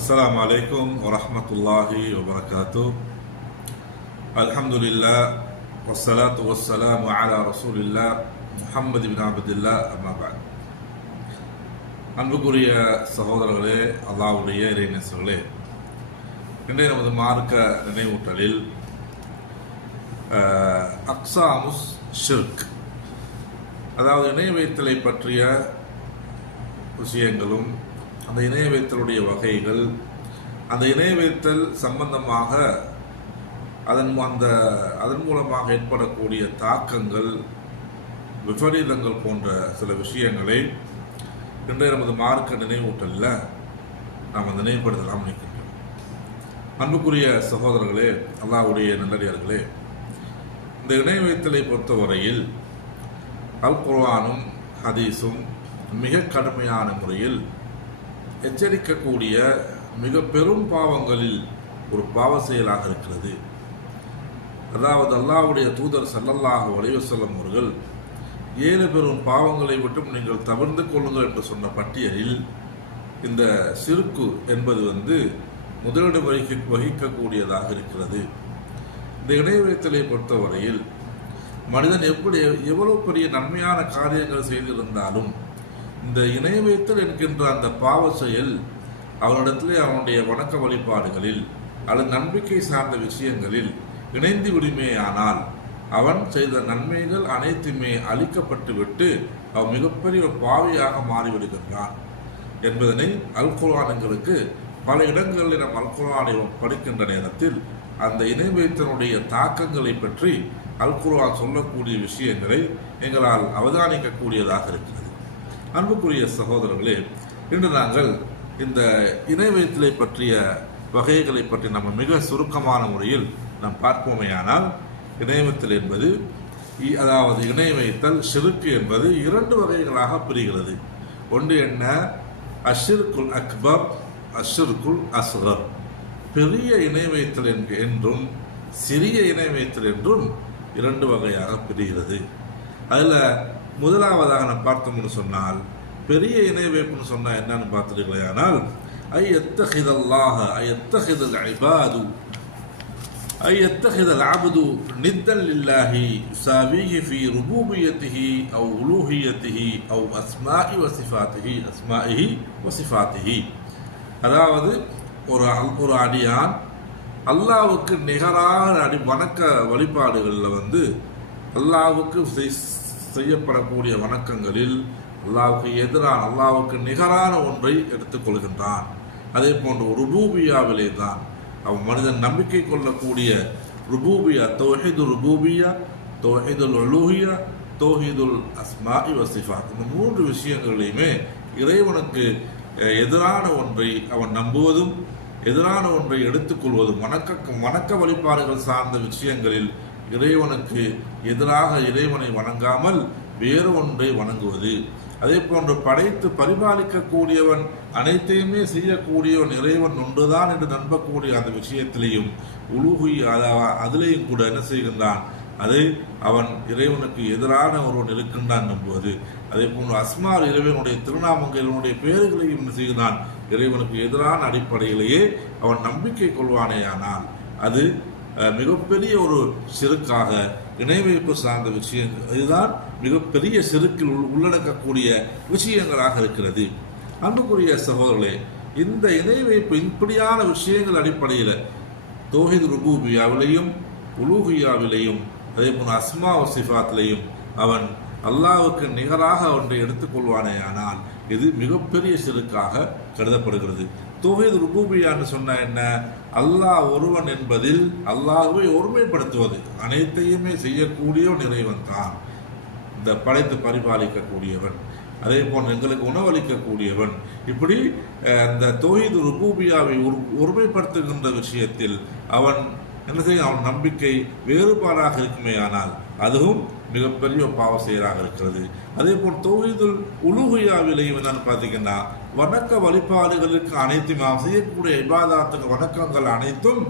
السلام عليكم ورحمة الله وبركاته. الحمد لله والصلاة والسلام على رسول الله محمد بن عبد الله أما بعد. அன்புக்குரிய சகோதரர்களே, அல்லாஹ்வுடைய இறைநேசர்களே, இன்றைய நமது மார்க்க நினைவூட்டலில் அக்ஸாமுஸ் ஷிர்க், அதாவது இணை வைத்தலை பற்றிய விஷயங்களும், அந்த இணை வைத்தலுடைய வகைகள், அந்த இணை வைத்தல் சம்பந்தமாக அதன் மூலமாக ஏற்படக்கூடிய தாக்கங்கள், விபரீதங்கள் போன்ற சில விஷயங்களை இன்றைய நமது மார்க்க நினைவூட்டலில் நாம் நினைவுபடுத்தலாம் நினைக்கின்றோம். அன்புக்குரிய சகோதரர்களே, அல்லாஹ்வுடைய நல்லடியார்களே, இந்த இணை வைத்தலை பொறுத்தவரையில் அல் குர்ஆனும் ஹதீஸும் மிக கடுமையான முறையில் எச்சரிக்கக்கூடிய மிக பெரும் பாவங்களில் ஒரு பாவ செயலாக இருக்கிறது. அதாவது அல்லாஹ்வுடைய தூதர் ஸல்லல்லாஹு அலைஹி வஸல்லம் அவர்கள் 7 பெரும் பாவங்களை விட்டும் நீங்கள் தவிர்த்து கொள்ளுங்கள் என்று சொன்ன பட்டியலில் இந்த ஷிர்கு என்பது முதலிடம் வகிக்கக்கூடியதாக இருக்கிறது. இந்த இணை வைத்தலை பொறுத்தவரையில் மனிதன் எவ்வளவு பெரிய நன்மையான காரியங்கள் செய்திருந்தாலும் இந்த இணை வைத்தல் என்கின்ற அந்த பாவ செயல் அவனிடத்திலே அவனுடைய வணக்க வழிபாடுகளில் அல்லது நம்பிக்கை சார்ந்த விஷயங்களில் இணைந்து விடுமேயானால் அவன் செய்த நன்மைகள் அனைத்துமே அழிக்கப்பட்டு விட்டு அவன் மிகப்பெரிய ஒரு பாவியாக மாறிவிடுகின்றான் என்பதனை அல் குர்ஆன் எங்களுக்கு பல இடங்களில் நம் அல் குர்ஆனை படிக்கின்ற நேரத்தில் அந்த இணை வைத்தனுடைய தாக்கங்களை பற்றி அல் குர்ஆன் சொல்லக்கூடிய விஷயங்களை எங்களால் அவதானிக்கக்கூடியதாக இருக்கிறது. அன்புக்குரிய சகோதரர்களே, இன்று நாங்கள் இந்த இணை வைத்தலை பற்றிய வகைகளை பற்றி நம்ம மிக சுருக்கமான முறையில் நாம் பார்ப்போமேயானால், இணை வைத்தல் என்பது, அதாவது இணை வைத்தல் ஷிர்க் என்பது 2 வகைகளாக பிரிகிறது. ஒன்று என்ன? அஷ்ஷிர்குல் அக்பர், அஷ்ஷிர்குல் அஸ்கர். பெரிய இணை வைத்தல் என்றும் சிறிய இணை வைத்தல் என்றும் 2 வகையாக பிரிகிறது. அதில் முதலாவதாக நான் பார்த்தோம்னு சொன்னால், பெரிய இணை வைப்புன்னு சொன்னால் என்னன்னு பார்த்துருக்கலையானால், ஐயத்தஹிதல்லாஹ ஐயத்தஹிதல் இபாது ஐயத்தஹிதல் அப்து நித்தன் லில்லாஹி யுஸாவிஹி ஃபீ ருபூபியத்திஹி அவ் உலூஹியத்திஹி அவ் அஸ்மாஇ வசிஃபாத்திஹி. அதாவது ஒரு அடியான் அல்லாஹ்வுக்கு நிகரான வணக்க வழிபாடுகளில் அல்லாஹ்வுக்கு செய்யப்படக்கூடிய வணக்கங்களில் அல்லாஹ்வுக்கு எதிரான, அல்லாஹ்வுக்கு நிகரான ஒன்றை எடுத்துக்கொள்கின்றான். அதே போன்று ருபூபியாவிலே தான் அவன் மனிதன் நம்பிக்கை கொள்ளக்கூடிய ருபூபியா, தௌஹீதுல் ருபூபியா, தௌஹீதுல் உலூஹியா, தௌஹீதுல் அஸ்மாஇ வசிஃபாத், இந்த 3 விஷயங்களையுமே இறைவனுக்கு எதிரான ஒன்றை அவன் நம்புவதும் எதிரான ஒன்றை எடுத்துக்கொள்வதும், வணக்க வழிபாடுகள் சார்ந்த விஷயங்களில் இறைவனுக்கு எதிராக இறைவனை வணங்காமல் வேறு ஒன்றை வணங்குவது. அதே போன்று படைத்து பரிபாலிக்கக்கூடியவன், அனைத்தையுமே செய்யக்கூடியவன் இறைவன் ஒன்றுதான் என்று நம்பக்கூடிய அந்த விஷயத்திலேயும் அதிலேயும் கூட என்ன செய்கின்றான்? அதை அவன் இறைவனுக்கு எதிரான ஒருவன் இருக்கின்றான் நம்புவது. அதே போன்று அஸ்மால், இறைவனுடைய திருநாமங்களுடைய பெயர்களையும் என்ன செய்கிறான்? இறைவனுக்கு எதிரான அடிப்படையிலேயே அவன் நம்பிக்கை கொள்வானேயானால் அது மிகப்பெரிய ஒரு ஷிர்க்காக, இணை வைப்பு சார்ந்த விஷயங்கள், இதுதான் மிகப்பெரிய ஷிர்க்கில் உள்ளடக்கக்கூடிய விஷயங்களாக இருக்கிறது. அன்புக்குரிய சகோதரர்களே, இந்த இணை வைப்பு இப்படியான விஷயங்கள் அடிப்படையில் தௌஹீத் ருபூபியாவிலையும் உலூஹியாவிலையும் அதே போல அஸ்மா வசிஃபாத்திலையும் அவன் அல்லாஹ்வுக்கு நிகராக ஒன்றை எடுத்துக்கொள்வானேயானால் இது மிகப்பெரிய ஷிர்க்காக கருதப்படுகிறது. தௌஹீத் ருபூபியான்னு சொன்ன என்ன? அல்லாஹ் ஒருவன் என்பதில் அல்லாஹ்வை ஒருமைப்படுத்துவது, அனைத்தையுமே செய்யக்கூடியவன் இறைவன் தான், இந்த படைத்து பரிபாலிக்கக்கூடியவன், அதே போன்று எங்களுக்கு உணவளிக்கக்கூடியவன். இப்படி இந்த தௌஹீத் ருபூபியாவை ஒருமைப்படுத்துகின்ற விஷயத்தில் அவன் என்ன செய்யும்? அவன் நம்பிக்கை வேறுபாடாக இருக்குமேயானால் அதுவும் மிகப்பெரிய பாவ செயலாக இருக்கிறது. அதே போல் தௌஹீதுல் உலூஹியாவிலையும் என்னன்னு பார்த்தீங்கன்னா, வணக்க வழிபாடுகளுக்கு அனைத்தும் நாம் செய்யக்கூடிய இபாதாத்துக்கு வணக்கங்கள் அனைத்தும்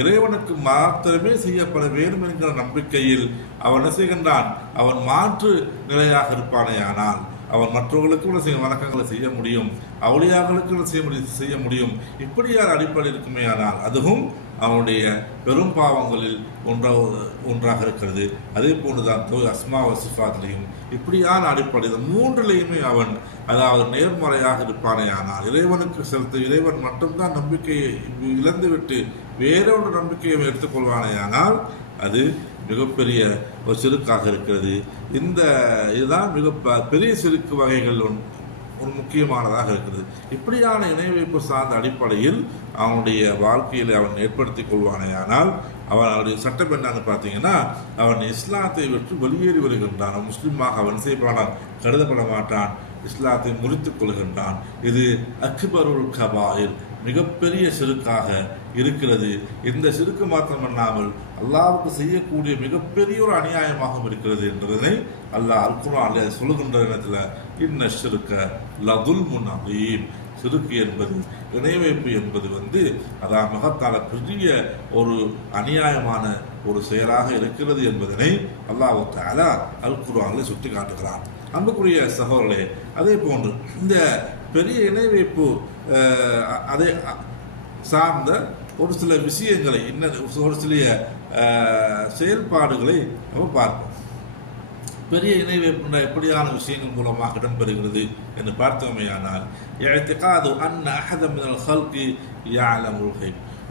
இறைவனுக்கு மாத்திரமே செய்யப்பட வேண்டும் என்கிற நம்பிக்கையில் அவன் என்ன செய்கின்றான்? அவன் மாற்று நிலையாக இருப்பானேயானால் அவன் மற்றவர்களுக்கு செய்ய வணக்கங்களை செய்ய முடியும், அவுளியாக்களுக்கு செய்ய முடியும். இப்படியான அடிப்படை இருக்குமே ஆனால் அதுவும் அவனுடைய பெரும் பாவங்களில் ஒன்றாக இருக்கிறது. அதே போன்றுதான் அஸ்மா வசிஃபாத்திலையும் இப்படியான அடிப்படை இந்த மூன்றிலையுமே அவன் அதாவது நேர்மறையாக இருப்பானே ஆனால் இறைவனுக்கு செலுத்த இறைவன் மட்டும்தான் நம்பிக்கையை இழந்துவிட்டு வேறொரு நம்பிக்கையை எடுத்துக்கொள்வானே ஆனால் அது மிகப்பெரிய ஒரு சிறுக்காக இருக்கிறது. இதுதான் மிக பெரிய சிறுக்கு வகைகள் ஒரு முக்கியமானதாக இருக்கிறது. இப்படியான இணை வைப்பு சார்ந்த அடிப்படையில் அவனுடைய வாழ்க்கையில் அவன் ஏற்படுத்தி கொள்வானே ஆனால் அவனுடைய சட்டம் என்னன்னு பார்த்தீங்கன்னா அவன் இஸ்லாத்தை விட்டு வெளியேறி வருகின்றான். அவன் முஸ்லீமாக அவன் செய்யப்படான் கருதப்பட மாட்டான், இஸ்லாத்தை முறித்துக் கொள்கின்றான். இது அக்பருல் கபாயிர் மிகப்பெரிய சிறுக்காக இருக்கிறது. இந்த சிறுக்கு மாத்திரமல்லாமல் அல்லாஹ்வுக்கு செய்யக்கூடிய மிகப்பெரிய ஒரு அநியாயமாகவும் இருக்கிறது என்பதனை அல்லாஹ் அல் குர்ஆனில் சொல்லுகின்ற இடத்துல இன்ன ஷிர்க லதுல்முன் அதீம், சிறுக்கு என்பது இணை வைப்பு என்பது அதான் மகத்தான பெரிய ஒரு அநியாயமான ஒரு செயலாக இருக்கிறது என்பதனை அல்லாஹ் தஆலா அல் குர்ஆனில் சுட்டி காட்டுகிறான். அன்புக்குரிய சகோதரர்களே, அதே போன்று இந்த பெரிய இணை வைப்பு அதை சார்ந்த ஒரு சில விஷயங்களை ஒரு சில செயல்பாடுகளை நம்ம பார்ப்போம். பெரிய இணை வைப்பு எப்படியான விஷயங்கள் மூலமாக இடம்பெறுகிறது என்று பார்த்தோமேயானால்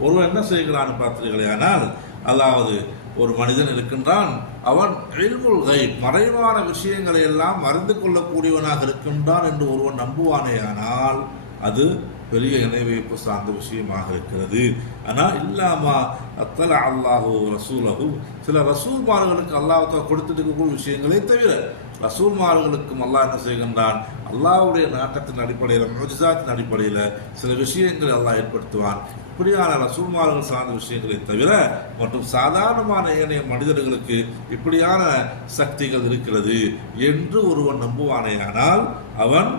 ஒருவன் என்ன செய்கிறான்னு பார்த்தீர்களேயானால் அதாவது ஒரு மனிதன் இருக்கின்றான், அவன் இல்முல் கைப் மறைவான விஷயங்களை எல்லாம் அறிந்து கொள்ளக்கூடியவனாக இருக்கின்றான் என்று ஒருவன் நம்புவானேயானால் அது பெரிய இணை வைப்பு சார்ந்த விஷயமாக இருக்கிறது. ஆனால் இல்லாமா அத்தல அல்லாஹு ரசூலஹு சில ரசூல்மார்களுக்கு அல்லாஹ் கொடுத்துட்டு இருக்கக்கூடிய விஷயங்களை தவிர ரசூல்மார்களுக்கும் அல்லாஹ் என்ன செய்கின்றான், அல்லாஹ்வுடைய நாட்டத்தின் அடிப்படையில் முஜிசாத்தின் அடிப்படையில் சில விஷயங்களை அல்லாஹ் ஏற்படுத்துவான். இப்படியான ரசூல்மார்கள் சார்ந்த விஷயங்களை தவிர மற்றும் சாதாரணமான ஏனைய மனிதர்களுக்கு இப்படியான சக்திகள் இருக்கிறது என்று ஒருவன் நம்புவானேயானால் அவன்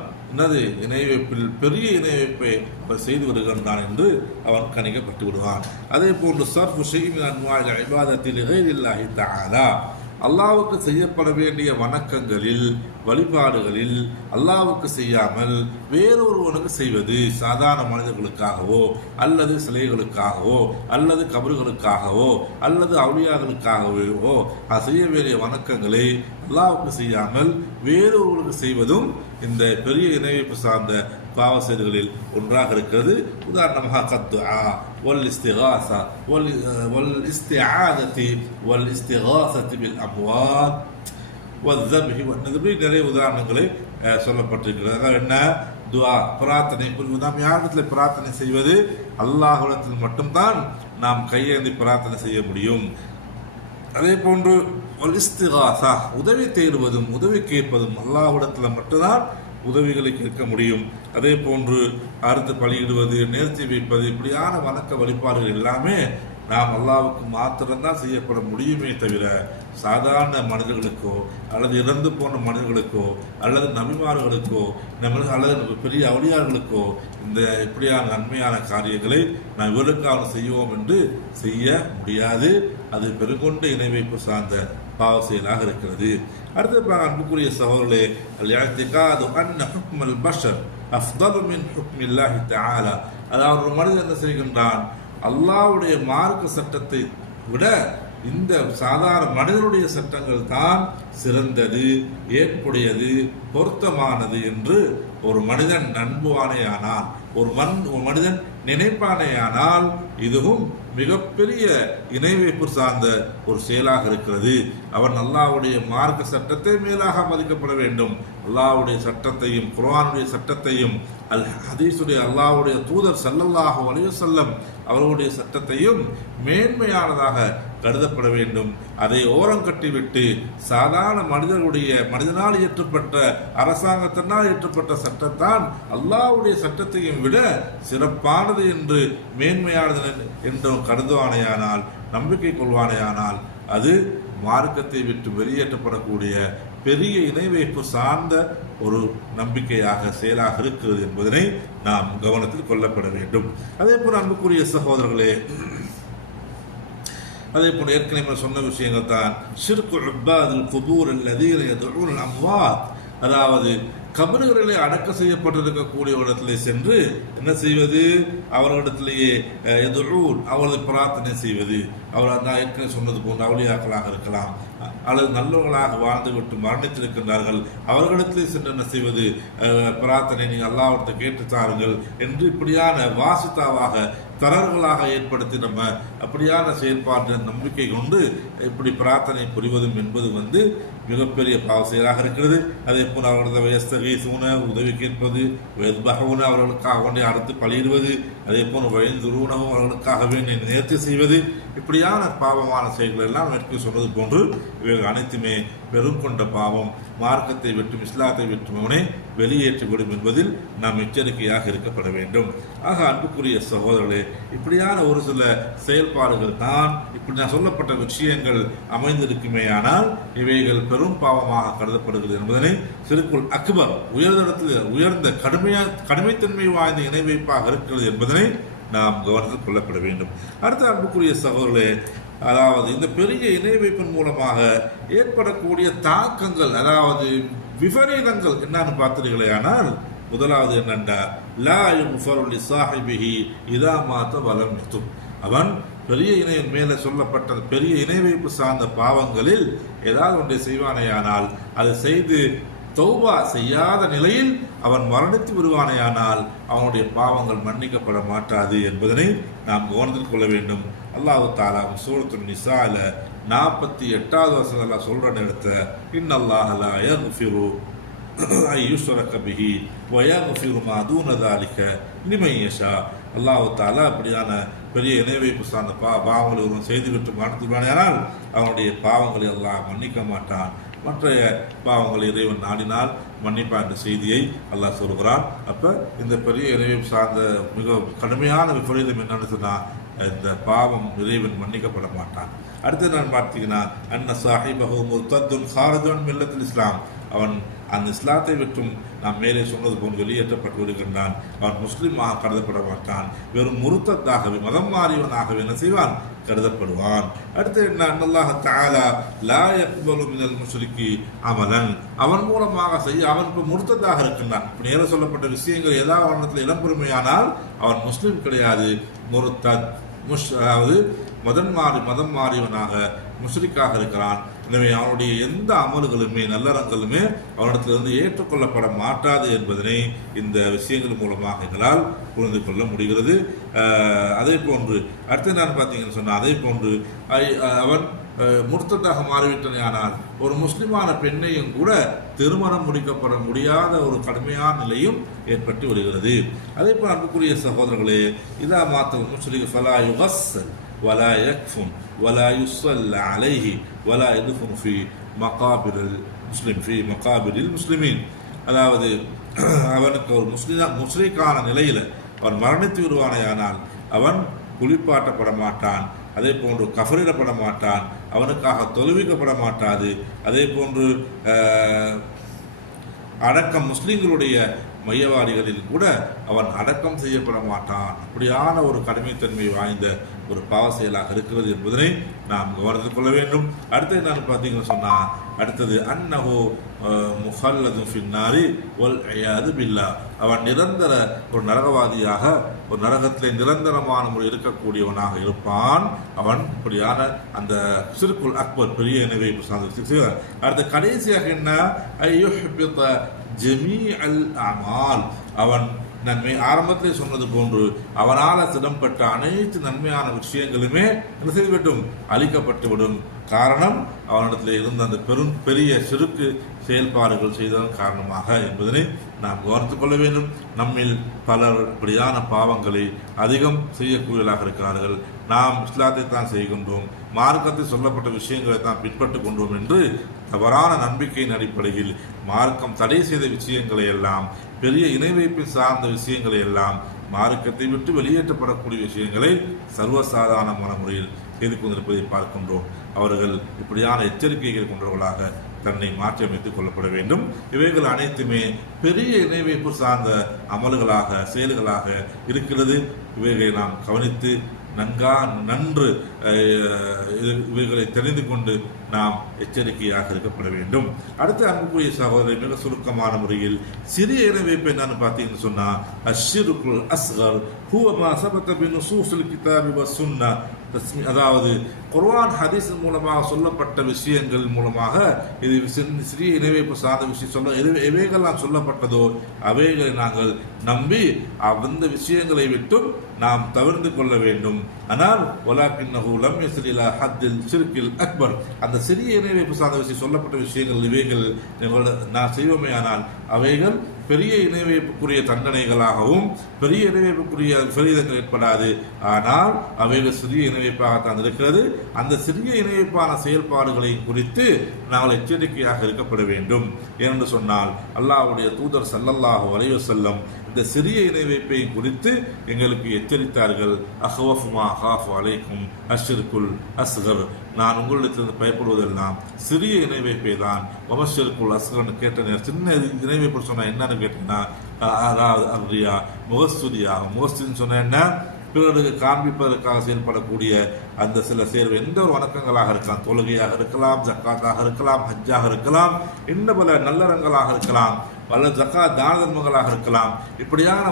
இணை வைப்பில் பெரிய இணை வைப்பை அவர் செய்து வருகின்றான் என்று அவன் கணிக்கப்பட்டு விடுவான். அதே போன்று சர்ஃபு ஷைஇன் அன்வாஇல் இபாதத்தில் கைரில்லாஹி தஆலா அல்லாஹ்வுக்கு செய்யப்பட வேண்டிய வணக்கங்களில் வழிபாடுகளில் அல்லாஹ்வுக்கு செய்யாமல் வேறொருவனுக்கு செய்வது, சாதாரண மனிதர்களுக்காகவோ அல்லது சிலைகளுக்காகவோ அல்லது கபறுகளுக்காகவோ அல்லது அவுலியாக்களுக்காகவோ செய்ய வேண்டிய வணக்கங்களை அல்லாஹ்வுக்கு செய்யாமல் வேறொருவருக்கு செய்வதும் இந்த பெரிய இணை வைப்பு சார்ந்த பாவ செயல்களில் ஒன்றாக இருக்கிறது. உதாரணமாக கத்துஆ வல் இஸ்திகாஸா வல் இஸ்திஆததி வல் இஸ்திகாஸதி பில் அம்வாத் வல் ذبح வன்னதுபி நிறைய உதாரணங்களை சொல்லப்பட்டிருக்கிறது. அதாவது என்ன, துஆ பிரார்த்தனை. நாம் யாரிடத்தில் பிரார்த்தனை செய்வது, அல்லாஹ்விடத்தில் மட்டும்தான் நாம் கையேந்தி பிரார்த்தனை செய்ய முடியும். அதே போன்று இஸ்திகாஸா உதவி தேடுவதும் உதவி கேட்பதும் அல்லாஹ்விடத்தில் மட்டும்தான் உதவிகளை கேட்க முடியும். அதே போன்று அறுத்து பலியிடுவது, நேர்த்தி வைப்பது, இப்படியான வணக்க வழிபாடுகள் எல்லாமே நாம் அல்லாஹ்வுக்கு மாத்திரம்தான் செய்யப்பட முடியுமே தவிர சாதாரண மனிதர்களுக்கோ அல்லது இறந்து போன மனிதர்களுக்கோ அல்லது நபிமார்களுக்கோ அல்லது பெரிய அவுலியார்களுக்கோ இந்த இப்படியான நன்மையான காரியங்களை நாம் இவருக்காக செய்வோம் என்று செய்ய முடியாது. அது பெருங்கொண்ட இணை வைப்பு சார்ந்த பாவ செயலாக இருக்கிறது. அடுத்த அன்புக்குரிய சகோதரர்களே, அல்-இஅ்திகாது அன்ன ஹுக்மல் பஷர் அஃதலு மின் ஹுக்மில்லாஹி தஆலா, அதாவது ஒரு மனிதன் என்ன செய்கின்றான், அல்லாஹ்வுடைய மார்க்க சட்டத்தை விட இந்த சாதாரண மனிதனுடைய சட்டங்கள் தான் சிறந்தது, ஏற்புடையது, பொருத்தமானது என்று ஒரு மனிதன் நம்புவானேயானால், ஒரு மனிதன் நினைப்பானேயானால் இதுவும் மிகப்பெரிய இணை வைப்பு சார்ந்த ஒரு செயலாக இருக்கிறது. அவன் அல்லாஹ்வுடைய மார்க்க சட்டத்தை மேலாக மதிக்கப்பட வேண்டும். அல்லாஹ்வுடைய சட்டத்தையும் குர்ஆனுடைய சட்டத்தையும் ஹதீஸுடைய அல்லாஹ்வுடைய தூதர் ஸல்லல்லாஹு அலைஹி வஸல்லம் அவர்களுடைய சட்டத்தையும் மேன்மையானதாக கருதப்பட வேண்டும். அதை ஓரம் கட்டிவிட்டு சாதாரண மனிதனால் இயற்றப்பட்ட அரசாங்கத்தினால் இயற்றப்பட்ட சட்டத்தான் அல்லாஹ்வுடைய சட்டத்தையும் விட சிறப்பானது என்று மேன்மையானது என்றும் கருதுவானேயானால், நம்பிக்கை கொள்வானேயானால் அது மார்க்கத்தை விட்டு வெளியேற்றப்படக்கூடிய பெரிய இணை வைப்பு சார்ந்த ஒரு நம்பிக்கையாக செயலாக இருக்கிறது என்பதனை நாம் கவனத்தில் கொள்ளப்பட வேண்டும். அதே போல அன்புக்குரிய சகோதரர்களே, அதே போல ஏற்கனவே சொன்ன விஷயங்கள் தான் ஷிர்கு உப்பாதுல் குபூர் அல்லதீன யதுஊன அம்வாத், அதாவது கபறுகளிலே அடக்க செய்யப்பட்டிருக்கக்கூடிய இடத்திலே சென்று என்ன செய்வது? அவர்களிடத்திலேயே அவரது பிரார்த்தனை செய்வது. அவர் நான் ஏற்கனவே சொன்னது போன்ற அவுலியாக்களாக இருக்கலாம், அல்லது நல்லவர்களாக வாழ்ந்துவிட்டு மரணித்திருக்கின்றார்கள், அவர்களிடத்திலே சென்று என்ன செய்வது? பிரார்த்தனை நீங்கள் அல்லாஹ்விடத்தை கேட்டு தாருங்கள் என்று இப்படியான வாசித்தாவாக தரர்களாக ஏற்படுத்தி நம்ம அப்படியான செயல்பாட்டு நம்பிக்கை கொண்டு இப்படி பிரார்த்தனை புரிவதும் என்பது மிகப்பெரிய பாவ செயலாக இருக்கிறது. அதே போல் அவர்களது வயஸ்தகீசூன உதவி கேட்பது, வெத்பகவுன அவர்களுக்காக வேண்டி அடுத்து பழியிடுவது, அதே போல் வயந்துருவனவும் அவர்களுக்காக வேண்டி நேர்த்தி செய்வது, இப்படியான பாவமான செயல்கள் எல்லாம் எனக்கு சொன்னது போன்று இவைகள் அனைத்துமே பெருங்கொண்ட பாவம், மார்க்கத்தை விட்டும் இஸ்லாத்தை விட்டுமவனே வெளியேற்றிவிடும் என்பதில் நாம் எச்சரிக்கையாக இருக்கப்பட வேண்டும். ஆக அன்புக்குரிய சகோதரர்களே, இப்படியான ஒரு சில செயல்பாடுகள் தான் இப்படி நான் சொல்லப்பட்ட விஷயங்கள் அமைந்திருக்குமே, ஆனால் இவைகள் பெரும் பாவமாக கருதப்படுகிறது என்பதனை சிறுக்குள் அக்பர் உயர்ந்த கடுமைத்தன்மை வாய்ந்த இணை வைப்பாக இருக்கிறது என்பதனை நாம் கவனத்தில் கொள்ளப்பட வேண்டும். அடுத்த அன்புக்குரிய சகோதரர்களே, அதாவது இந்த பெரிய இணை வைப்பின் மூலமாக ஏற்படக்கூடிய தாக்கங்கள், அதாவது விபரீதங்கள் என்னன்னு பார்த்தீர்களே, ஆனால் முதலாவது என்னென்றா லா யுஃபரு லிசாஹிபிஹி இதா மாத வலம் யதுப். அவன் பெரிய இணையின் மேலே சொல்லப்பட்ட பெரிய இணை வைப்பு சார்ந்த பாவங்களில் ஏதாவது ஒன்றை செய்வானேயானால், அதை செய்து தௌபா செய்யாத நிலையில் அவன் மரணித்து விடுவானேயானால் அவனுடைய பாவங்கள் மன்னிக்கப்பட மாட்டாது என்பதனை நாம் கவனத்தில் கொள்ள வேண்டும். அல்லாஹ் தஆலா சூரத்துன் நிசால 48வது வசனத்துல சொல்ற நேரத்தை இன்னல்லாஹ லா யக்ஃபிரு ஐ யுஷ்ரக பிஹி வ யக்ஃபிரு மா தூன ذلك லிமன் யஷா. அல்லாஹ் தஆலா அப்படியான பெரிய இணை வைப்பு சார்ந்த பாவங்களை ஒருவன் செய்துவிட்டு மரணித்துவானால் அவனுடைய பாவங்களை அல்லாஹ் மன்னிக்க மாட்டான். மற்ற பாவங்களை இறைவன் நாடினால் மன்னிப்பா என்ற செய்தியை அல்லாஹ் சொல்கிறான். அப்ப இந்த பெரிய இணை வைப்பு சார்ந்த மிக கடுமையான விபரீதம் என்னன்னு சொன்னா, இந்த பாவம் இறைவன் மன்னிக்கப்பட மாட்டான். அடுத்து நான் பார்த்தீங்கன்னா அன்ன சாஹிபஹு முர்தத்துன் ஹாரிஜுன் மில்லத்துல் இஸ்லாம், அவன் அந்த இஸ்லாத்தை விட்டும் நாம் மேலே சொன்னது போன்று வெளியேற்றப்பட்டு வருகின்றான். அவன் முஸ்லீமாக கருதப்பட மாட்டான், வெறும் முருத்தத்தாகவே மதம் மாறியவனாகவே என்ன செய்வான்? கருதப்படுவான். அடுத்து என்ன? அல்லாஹ் தஆலா லா யக்பலு மினல் முஷ்ரிகி அமலன், அவன் மூலமாக அவன் இப்போ முருத்தத்தாக இருக்கின்றான். இப்படி நேர சொல்லப்பட்ட விஷயங்கள் ஏதாவது அவனத்தில் இளம்பெருமையானால் அவன் முஸ்லீம் கிடையாது, முருத்தத் அதாவது மதம் மாறியவனாக முஷ்ரிக்காக இருக்கிறான். எனவே அவனுடைய எந்த அமல்களுமே நல்லறங்களுமே அவனிடத்திலிருந்து ஏற்றுக்கொள்ளப்பட மாட்டாது என்பதனை இந்த விஷயங்கள் மூலமாக எங்களால் புரிந்து கொள்ள முடிகிறது. அதே போன்று அடுத்து நான் பார்த்தீங்கன்னு சொன்னால், அதே போன்று அவன் முர்த்ததாக மாறிவிட்டனையானால் ஒரு முஸ்லிமான பெண்ணையும் கூட திருமணம் முடிக்கப்பட முடியாத ஒரு கடுமையான நிலையும் ஏற்பட்டு வருகிறது. அதே போல் அன்புக்குரிய சகோதரர்களே, இதா மாத்தல் முஸ்லிக் ஃபலா யுகஸ்ஸல் வலா யக்ஃபுன் வலா யுஸல்லா அலைஹி வலா யதுஃபுன் ஃபி மகாபிரில் முஸ்லிமீன். அதாவது அவனுக்கு ஒரு முஸ்லிக்கான நிலையில் அவன் மரணித்து விடுவானேயானால் அவன் குளிப்பாட்டப்பட மாட்டான், அதே போன்று கஃனிடப்பட மாட்டான், அவனுக்காக தொழுவிக்கப்பட மாட்டாது. அதே போன்று அடக்கம் முஸ்லிம்களுடைய மையவாடிகளில் கூட அவன் அடக்கம் செய்யப்பட மாட்டான். அப்படியான ஒரு கடுமைத்தன்மை வாய்ந்த ஒரு பாவ செயலாக இருக்கிறது என்பதனை நாம் கவனத்தில் கொள்ள வேண்டும். அடுத்து என்னன்னு பார்த்தீங்கன்னு சொன்னால், அடுத்தது அன்னஹு முஹல்லது ஃபின்னாரி வல் இயாது பில்லா, அவன் நிரந்தர ஒரு நரகவாதியாக ஒரு நரகத்திலே நிரந்தரமான முறை இருக்கக்கூடியவனாக இருப்பான். அவன் இப்படியான அந்த சிறுக்குள் அக்பர் பெரிய இணைவை சார்ந்த. அடுத்த கடைசியாக என்ன? ஜமீ அல் அமால், அவன் நன்மை ஆரம்பத்திலே சொன்னது போன்று அவனால் சிடம்பட்ட அனைத்து நன்மையான விஷயங்களுமே என்ன செய்துவிட்டும்? அழிக்கப்பட்டுவிடும். காரணம் அவனிடத்தில் இருந்த அந்த பெரிய சிறுக்கு செயல்பாடுகள் செய்ததன் காரணமாக என்பதனை நாம் கவனித்துக் கொள்ள வேண்டும். நம்மில் பலர் இப்படியான பாவங்களை அதிகம் செய்யக்கூடியவர்களாக இருக்கிறார்கள். நாம் இஸ்லாத்தை தான் செய்கின்றோம், மார்க்கத்தில் சொல்லப்பட்ட விஷயங்களை தான் பின்பற்று கொண்டோம் என்று தவறான நம்பிக்கையின் அடிப்படையில் மார்க்கம் தடை செய்த விஷயங்களை எல்லாம், பெரிய இணை வைப்பில் சார்ந்த விஷயங்களை எல்லாம், மார்க்கத்தை விட்டு வெளியேற்றப்படக்கூடிய விஷயங்களை சர்வசாதாரணமான முறையில் செய்து கொண்டிருப்பதை பார்க்கின்றோம். அவர்கள் இப்படியான எச்சரிக்கைகள் கொண்டவர்களாக தன்னை மாற்றி அமைத்துக் கொள்ளப்பட வேண்டும். இவைகள் அனைத்துமே பெரிய இணை வைப்பு சார்ந்த அமல்களாக செயல்களாக இருக்கிறது. இவைகளை நாம் கவனித்து நன்று இவைகளை தெரிந்து கொண்டு நாம் எச்சரிக்கையாக இருக்கப்பட வேண்டும். அடுத்த அன்புக்குரிய சகோதரர், மிக சுருக்கமான முறையில் சிறிய இணை வைப்பு என்னன்னு பார்த்தீங்கன்னு சொன்னா, அஷ்ஷிருக்குல் அஸ்கர் ஹுவ மா சபத பி நுசூஸில் கிதாபி வ சுன்னா, அதாவது குர்ஆன் ஹதீஸ் மூலமாக சொல்லப்பட்ட விஷயங்கள் மூலமாக இது சிறிய இணைவைப்பு சார்ந்த விஷயம் சொல்ல எவைகள்லாம் சொல்லப்பட்டதோ அவைகளை நாங்கள் நம்பி அந்த விஷயங்களை விட்டும் நாம் தவிர்த்து கொள்ள வேண்டும். ஆனால் வலாக்கின்னஹு லம் யஸில் இலா ஹத்தில் ஷிர்கில் அக்பர், அந்த சிறிய இணைவைப்பு சார்ந்த விஷயம் சொல்லப்பட்ட விஷயங்கள் இவைகள் நான் செய்வோமே ஆனால் அவைகள் பெரிய இணைவைப்புக்குரிய தண்டனைகளாகவும் பெரிய இணைவைப்புக்குரிய விபரீதங்கள் ஏற்படாது. ஆனால் அவைகள் சிறிய இணைவைப்பாகத்தான் இருக்கிறது. அந்த சிறிய இணைவைப்பான செயல்பாடுகளை குறித்து நாங்கள் எச்சரிக்கையாக இருக்கப்பட வேண்டும். ஏனென்று சொன்னால் அல்லாஹ்வுடைய தூதர் ஸல்லல்லாஹு அலைஹி வஸல்லம் இந்த சிறிய இணைவைப்பை குறித்து எங்களுக்கு எச்சரித்தார்கள். அஹ்வஃபு மா அகாஃபு அலைக்கும் அஷ்ஷிருக்குல் அஸ்கர், நான் உங்களிடத்திலிருந்து பயப்படுவதெல்லாம் சிறிய இணைவைப்பை தான். வமஷ்ஷிருக்குல் அஸ்கர்னு கேட்ட சின்ன இணைவைப்பு சொன்ன என்னன்னு கேட்டீங்கன்னா, அர்ரியா முகஸ்துதியா. முகஸ்துதின்னு சொன்ன என்ன, பிறருக்கு காண்பிப்பதற்காக செயல்படக்கூடிய அந்த சில சேர்வு எந்த ஒரு வணக்கங்களாக இருக்கலாம், தொழுகையாக இருக்கலாம், ஜக்காத்தாக இருக்கலாம், ஹஜ்ஜாக இருக்கலாம், இன்னும் பல நல்லறங்களாக இருக்கலாம், பல ஜக்காத் தான தர்மங்களாக இருக்கலாம். இப்படியான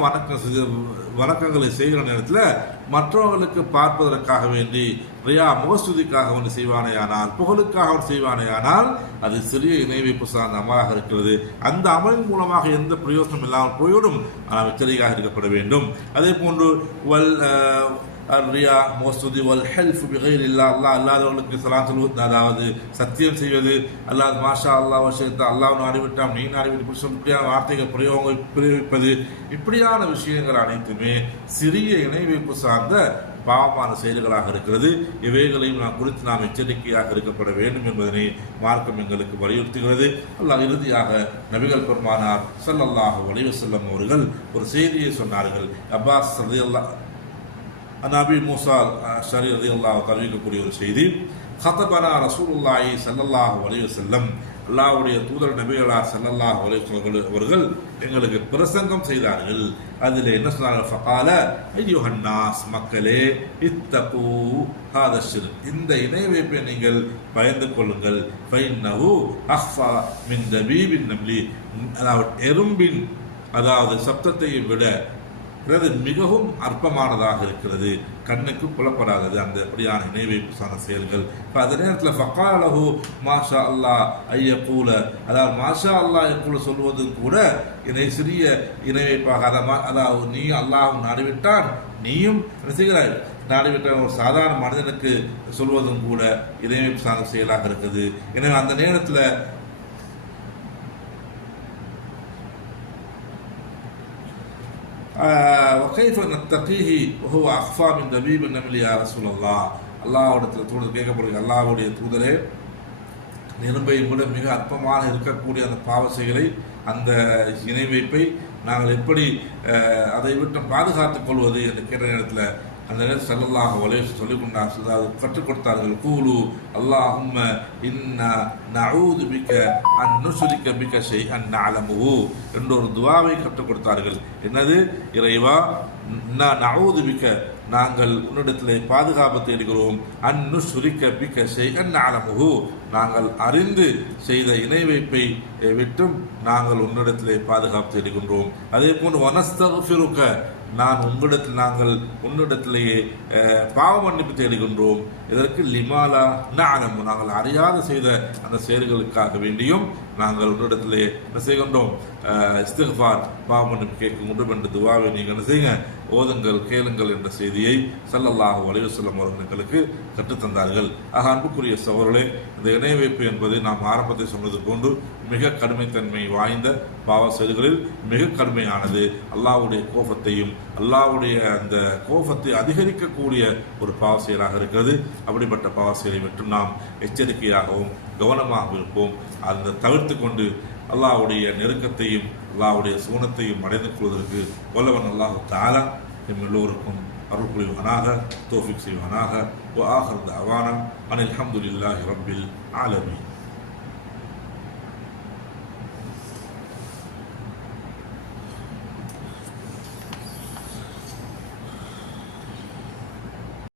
வணக்கங்களை செய்கிற நேரத்தில் மற்றவர்களுக்கு பார்ப்பதற்காக வேண்டி ரியா முகஸ்துதிக்காக ஒன்று செய்வானேயானால், புகழுக்காக ஒன்று செய்வானேயானால் அது சிறிய இணைவைப்பு சார்ந்த அமலாக இருக்கிறது. அந்த அமலின் மூலமாக எந்த பிரயோசனம் இல்லாமல் போய்விடும். நாம் எச்சரிக்கையாக இருக்கப்பட வேண்டும். அதே போன்று ரியா மோஸ்துதி வல் ஹெல்ஃப் பிகைர் இல்லா, அல்லாஹ் அல்லாதவர்களுக்கு சலாம் சொல்வது, அதாவது சத்தியம் செய்வது, அல்லாஹ் மாஷா அல்லாஹ் வஷேத்தா, அல்லாஹ் நாடிவிட்டாம் நீ நாடிவிட்டு சொல்லி இப்படியான வார்த்தைகள் பிரயோகிப்பது, இப்படியான விஷயங்கள் அனைத்துமே சிறிய இணைவைப்பு சார்ந்த பாவமான செயல்களாக இருக்கிறது. இவைகளையும் நாம் குறித்து நாம் எச்சரிக்கையாக இருக்கப்பட வேண்டும் என்பதனை மார்க்கம் எங்களுக்கு வலியுறுத்துகிறது. அல்லாஹ் இறுதியாக நபிகள் பெருமானார் ஸல்லல்லாஹு அலைஹி வஸல்லம் அவர்கள் ஒரு செய்தியை சொன்னார்கள். அப்பாஸ் ரலியல்லாஹு நபி மூசா அஷ்அரி ரலியல்லாஹு அறிவிக்கக்கூடிய ஒரு செய்தி, ஹதபனா ரசூலுல்லாஹி ஸல்லல்லாஹு அலைஹி வஸல்லம், அல்லாஹ்வுடைய தூதர் நபிகளார் ஸல்லல்லாஹு அலைஹி வஸல்லம் அவர்கள் எங்களுக்கு பிரசங்கம் செய்தார்கள். அதில் என்ன சொன்னார்கள், ஃபகால ஐயுஹன் நாஸ், மக்களே, இத்தகு ஹாத ஷிர்க், இந்த இணை வைப்பை நீங்கள் பயந்து கொள்ளுங்கள். ஃபைன்னஹு அஃபா மின் தபீபின் நம்லி, அதாவது எறும்பின் அதாவது சப்தத்தை விட மிகவும் அற்பமானதாக இருக்கிறது, கண்ணுக்கு புலப்படாதது அந்த அப்படியான இணைவைப்பு சார்ந்த செயல்கள். அந்த நேரத்தில் ஃபகாலஹு மாஷா அல்லாஹ் ஐயக்கூல, அதாவது மாஷா அல்லாஹ் யக்கூல சொல்வதும் கூட இணை சிறிய இணைவைப்பாக, அதாவது நீ அல்லாஹ் நாடிவிட்டான் நீயும் செய்கிறாய், நாடிவிட்ட ஒரு சாதாரண மனிதனுக்கு சொல்வதும் கூட இணைவைப்பு சார்ந்த செயலாக இருக்குது. எனவே அந்த நேரத்தில் وكيف نتقيه وهو أخفى من دبيب النمل يا رسول الله, அல்லாஹ்விடத்தில் தூதர் கேட்கப்படுகிறது, அல்லாஹ்வுடைய தூதரே, எறும்பை விட மிக அற்பமாக இருக்கக்கூடிய அந்த பாவ செயலை, அந்த இணை வைப்பை நாங்கள் எப்படி அதை விட்டு பாதுகாத்துக் கொள்வது என்று கேட்ட நேரத்தில் அந்த நேரத்தில் ஸல்லல்லாஹு அலைஹி வஸல்லம் சொல்லிக் கொண்டார்கள், அதாவது கற்றுக் கொடுத்தார்கள். கூலு அல்லாஹும்ம இன்னா நஊது பிக அன் நுஷ்ரிக பிக ஷைஅன் நஅலமுஹு என்ற ஒரு துஆவை கற்றுக் கொடுத்தார்கள். என்னது, இறைவா, நஊது பிக, நாங்கள் உன்னிடத்திலே பாதுகாப்பு தேடுகிறோம், அன் நுஷ்ரிக பிக ஷைஅன் நஅலமுஹு, நாங்கள் அறிந்து செய்த இணை வைப்பை விட்டும் நாங்கள் உன்னிடத்திலே பாதுகாப்பு தேடுகின்றோம். அதே போன்று வனஸ்தக்ஃபிருக, நாங்கள் உன்னிடத்திலேயே பாவ மன்னிப்பு தேடுகின்றோம். இதற்கு லிமாலா நஅலம், நாங்கள் அறியாத செய்த அந்த செயல்களுக்காக வேண்டியும் நாங்கள் உன்னிடத்திலே என்ன செய்கின்றோம், இஸ்திக்ஃபார் பாவ மன்னிப்பு கேட்கின்றோம் என்ற துவாவை நீங்கள் என்ன செய்யுங்க, ஓதுங்கள், கேளுங்கள் என்ற செய்தியை ஸல்லல்லாஹு அலைஹி வஸல்லம் அவர்களுக்கு கற்றுத்தந்தார்கள். ஆக அன்புக்குரிய சகோதரர்களே, இந்த இணை வைப்பு என்பது நாம் ஆரம்பத்தை சொன்னது போன்று மிக கடுமைத்தன்மை வாய்ந்த பாவ செயல்களில் மிக கடுமையானது. அல்லாஹ்வுடைய கோபத்தையும் அல்லாஹ்வுடைய அந்த கோபத்தை அதிகரிக்கக்கூடிய ஒரு பாவ செயலாக இருக்கிறது. அப்படிப்பட்ட பாவ செயலை விட்டு நாம் எச்சரிக்கையாகவும் கவனமாக இருப்போம். அந்த தவிர்த்து கொண்டு அல்லாஹ்வுடைய நெருக்கத்தையும் அல்லாஹ்வுடைய சூனத்தையும் அடைந்து கொள்வதற்கு வல்லவன் அல்லாஹ் தஆலா நம் எல்லோருக்கும் அருள் புரிவானாக, தௌஃபீக் செய்வானாக. வ ஆகிர் தஅவானா அனில் ஹம்துலில்லாஹி ரப்பில் ஆலமீன்.